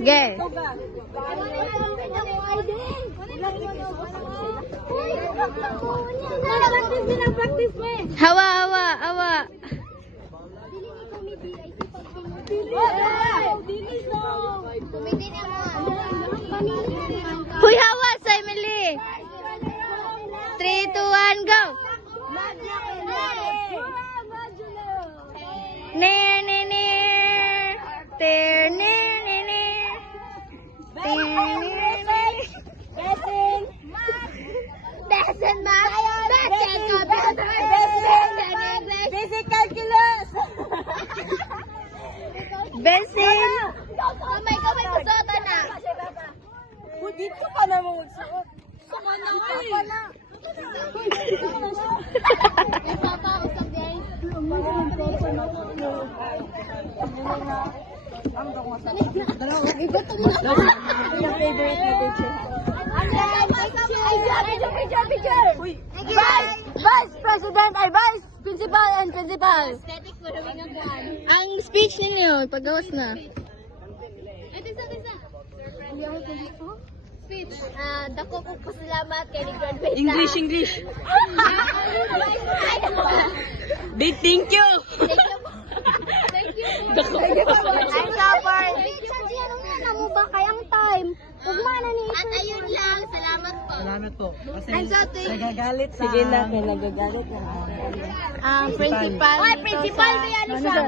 Ge. Hawa, hawa, hawa. Huy, hawa sa Emily. 3, 2, 1, go. Ne, ne, ne. Te, ne, ne, ne. Te, ne, ne. Besin, Max. Besin, computer. Basic calculus. Besin. Kamay masuotan na. Dito ka na mo magsuot. Saka na nga eh. Ipapa-usap yan. Yung favorite na picture. Vice President ay Vice Principal and Principal. Aesthetic mo rin ang kuhan. Ang speech ninyo, paggawas na. Tisa. Speech. Dako ko pasalamat kay ni graduate na. English. Big thank you. Thank you. I'm support. Mo ba kayang time? Ugma na ni. At ayun lang, salamat po. Salamat po. Kasi I'm so thank nagagalit sa... Sige na, kaya nagagalit na. Ang principal. Oy, principal ba yan siya?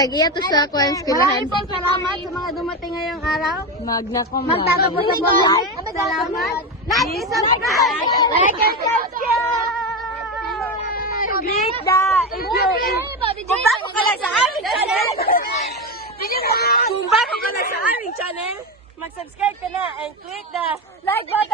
Tagiya to sa kuan eskwelahan. Salamat sa mga dumating ngayong araw. Magna cum laude. Magtatapos sa buhay. Salamat. Like, subscribe. Like and subscribe. Click the kung bago ka lang sa aming channel, kung bago ka lang sa aming channel, mag-subscribe ka na and click the like button.